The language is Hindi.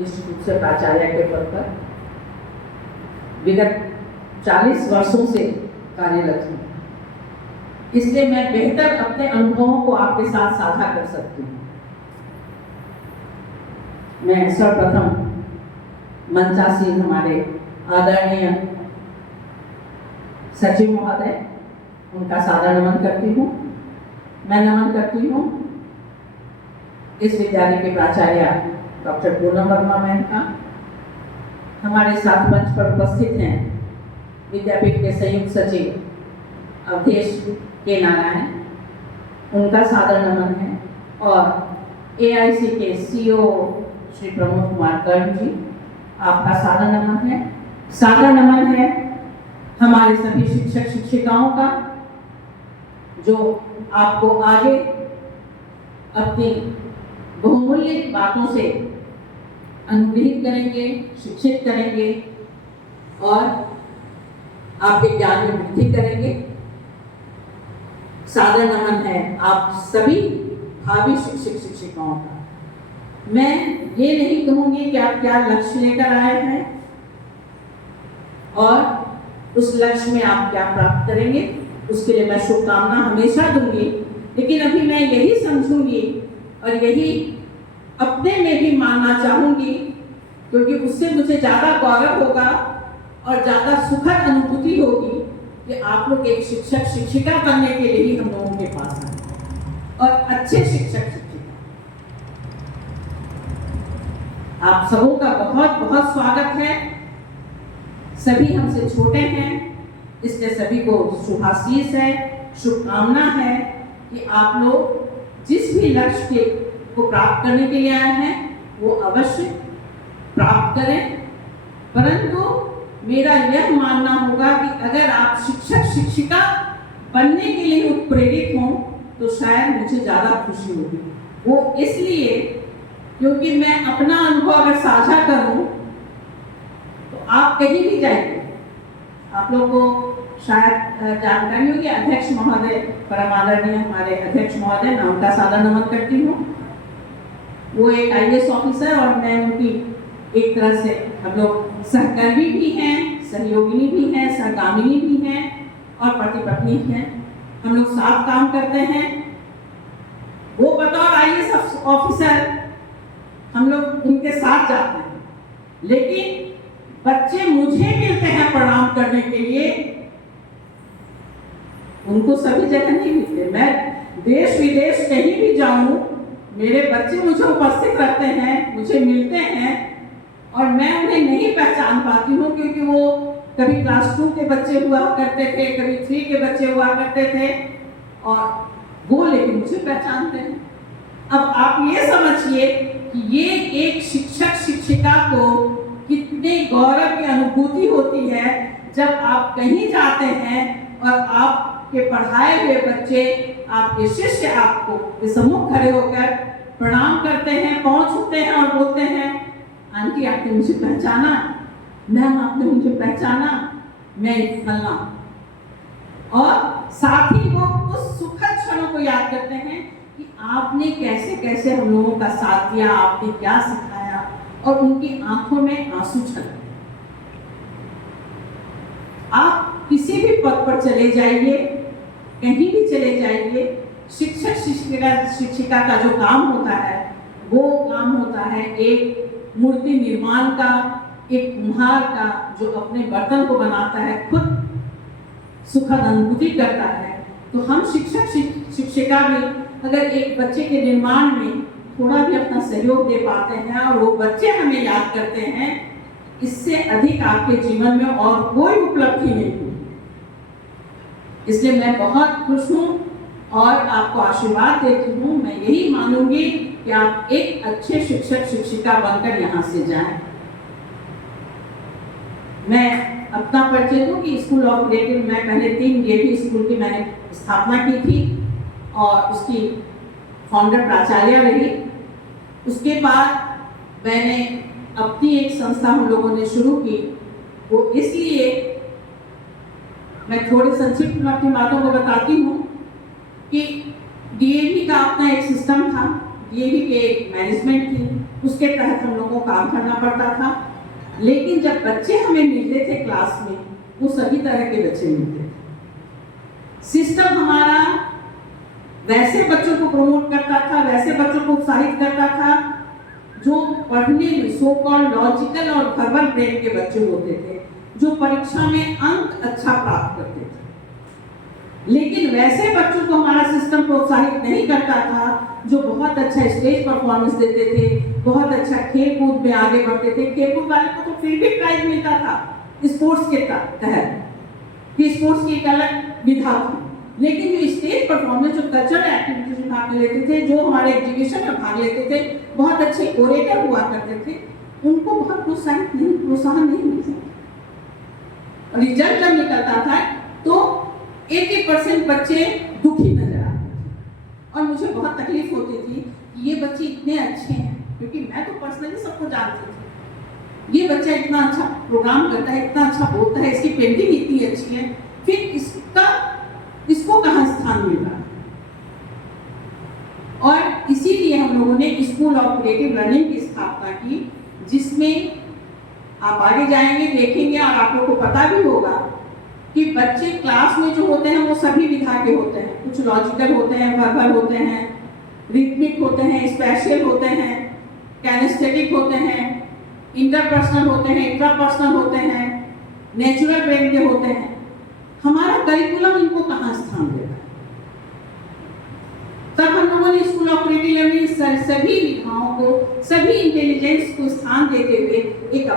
निश्चित रूप से प्राचार्य के पद पर विगत 40 वर्षों से कार्यरत हूँ, इसलिए मैं बेहतर अपने अनुभवों को आपके साथ साझा कर सकती हूँ। मैं सर्वप्रथम मंचासीन हमारे आदरणीय सचिव महोदय, उनका सादर नमन करती हूँ। मैं नमन करती हूँ इस विद्यालय के प्राचार्य डॉक्टर पूनम वर्मा मैम का। हमारे साथ मंच पर उपस्थित हैं विद्यापीठ के संयुक्त सचिव अवधेश के नारायण, उनका सादर नमन है। और एआईसी के सीईओ श्री प्रमोद कुमार कर्म जी, आपका सादर नमन है। सादर नमन है हमारे सभी शिक्षक शिक्षिकाओं का, जो आपको आगे अपनी बहुमूल्य बातों से अनुग्रहित करेंगे, शिक्षित करेंगे और आपके ज्ञान में वृद्धि करेंगे। सादर नमन है आप सभी भावी शिक्षक शिक्षिकाओं का। मैं ये नहीं कहूंगी कि आप क्या लक्ष्य लेकर आए हैं और उस लक्ष्य में आप क्या प्राप्त करेंगे, उसके लिए मैं शुभकामना हमेशा दूंगी, लेकिन अभी मैं यही समझूंगी और यही अपने में भी मानना चाहूंगी, क्योंकि उससे मुझे ज़्यादा गौरव होगा और ज़्यादा सुखद अनुभूति होगी कि आप लोग एक शिक्षक शिक्षिका बनने के लिए ही हम लोगों के पास आए और अच्छे शिक्षक शिक्षिका। आप सबों का बहुत बहुत स्वागत है। सभी हमसे छोटे हैं, इसलिए सभी को शुभाशीष है, शुभकामना है कि आप लोग जिस भी लक्ष्य को प्राप्त करने के लिए आए हैं वो अवश्य प्राप्त करें। परंतु मेरा यह मानना होगा कि अगर आप शिक्षक शिक्षिका बनने के लिए उत्प्रेरित हों तो शायद मुझे ज़्यादा खुशी होगी। वो इसलिए क्योंकि मैं अपना अनुभव अगर साझा करूं तो आप कहीं भी जाएंगे, आप लोग को शायद जानकारी होगी, अध्यक्ष महोदय, परम आदरणीय हमारे अध्यक्ष महोदय, मैं उनका सादर नमन करती हूँ। वो एक आईएएस ऑफिसर और मैं उनकी एक तरह से हम लोग सहकर्मी भी हैं, सहयोगिनी भी हैं, सहगामिनी भी हैं और पति पत्नी हैं। हम लोग साथ काम करते हैं। वो बतौर आईएएस ऑफिसर हम लोग उनके साथ जाते हैं, लेकिन बच्चे मुझे मिलते हैं प्रणाम करने के लिए, उनको सभी जगह नहीं मिलते। मैं देश विदेश कहीं भी जाऊं, मेरे बच्चे मुझे उपस्थित रहते हैं, मुझे मिलते हैं और मैं उन्हें नहीं पहचान पाती हूँ, क्योंकि वो कभी क्लास 2 के बच्चे हुआ करते थे, कभी 3 के बच्चे हुआ करते थे और वो लेकिन मुझे पहचानते हैं। अब आप ये समझिए कि ये एक शिक्षक शिक्षिका को कितने गौरव की अनुभूति होती है जब आप कहीं जाते हैं और आपके पढ़ाए हुए बच्चे, आपके शिष्य आपको सम्मुख खड़े होकर प्रणाम करते हैं, पाँव छूते हैं और बोलते हैं, आंटी आपने मुझे पहचाना, मैम आपने मुझे पहचाना, मैं फलना। और साथ ही वो उस सुखद क्षणों को याद करते हैं कि आपने कैसे कैसे हम लोगों का साथ दिया, आपने क्या सिखाया, और उनकी आंखों में आंसू छलके। आप किसी भी पद पर चले जाइए, कहीं भी चले जाइए, शिक्षक शिक्षिका का जो काम होता है वो काम होता है एक मूर्ति निर्माण का, एक कुम्हार का जो अपने बर्तन को बनाता है, खुद सुखद अनुभूति करता है। तो हम शिक्षक शिक्षिका भी अगर एक बच्चे के निर्माण में थोड़ा भी अपना सहयोग दे पाते हैं और वो बच्चे हमें याद करते हैं, इससे अधिक आपके जीवन में और कोई उपलब्धि नहीं हुई। इसलिए मैं बहुत खुश हूँ और आपको आशीर्वाद देती हूँ। मैं यही मानूंगी कि आप एक अच्छे शिक्षक शिक्षिका बनकर यहाँ से जाएं। मैं अपना परिचय दूँ कि स्कूल ऑफ क्रिएटिव, मैं पहले 3 डीएवी स्कूल की मैंने स्थापना की थी और उसकी फाउंडर प्राचार्य रही। उसके बाद मैंने अपनी एक संस्था हम लोगों ने शुरू की। वो इसलिए मैं थोड़े संक्षिप्त में अपनी बातों को बताती हूँ कि डीएवी का अपना एक सिस्टम था, डीएवी के एक मैनेजमेंट थी, उसके तहत हम लोगों को काम करना पड़ता था। लेकिन जब बच्चे हमें मिलते थे क्लास में, वो सभी तरह के बच्चे मिलते थे। सिस्टम हमारा वैसे बच्चों को प्रमोट करता था, वैसे बच्चों को उत्साहित करता था जो पढ़ने में सो कॉल्ड लॉजिकल और वर्बल ब्रेन के बच्चे होते थे, जो परीक्षा में अंक अच्छा प्राप्त करते थे। लेकिन वैसे बच्चों को हमारा सिस्टम प्रोत्साहित नहीं करता था जो बहुत अच्छा स्टेज परफॉर्मेंस देते थे, बहुत अच्छा खेल कूद में आगे बढ़ते थे। खेल कूद वाले को तो फिर भी प्राइज मिलता था स्पोर्ट्स के तहत, कि स्पोर्ट्स की एक अलग विधा थी। लेकिन जो स्टेज परफॉर्मेंस, जो कल्चरल एक्टिविटीज में भाग लेते थे, जो हमारे एग्जीबिशन में भाग लेते थे, बहुत अच्छे ओरेटर हुआ करते थे, उनको बहुत प्रोत्साहन नहीं मिलता। रिजल्ट जब निकलता था तो 80% बच्चे दुखी नजर आते थे और मुझे बहुत तकलीफ होती थी कि ये बच्चे इतने अच्छे हैं, क्योंकि मैं तो पर्सनली सबको जानती थी। ये बच्चा इतना अच्छा प्रोग्राम करता है, इतना अच्छा बोलता है, इसकी पेंटिंग इतनी अच्छी है, फिर इसको कहाँ स्थान मिल रहा है। और इसीलिए हम लोगों ने स्कूल ऑफ क्रिएटिव लर्निंग की स्थापना की, जिसमें आप आगे जाएंगे देखेंगे और आप लोगों को पता भी होगा कि बच्चे क्लास में जो होते हैं वो सभी विधा के होते हैं। कुछ लॉजिकल होते हैं, वर्बल होते हैं, रिथमिक होते हैं, स्पेशल होते हैं, कैनेस्थेटिक होते हैं, इंटरपर्सनल होते हैं, इंट्रापर्सनल होते हैं, नेचुरल ब्रेन के होते हैं। हमारा करिकुलम इनको कहाँ स्थान देता है? तब हम लोगों ने स्कूल ऑफ क्रिएटिव लर्निंग सभी विधाओं को, सभी इंटेलिजेंस को स्थान देते हुए एक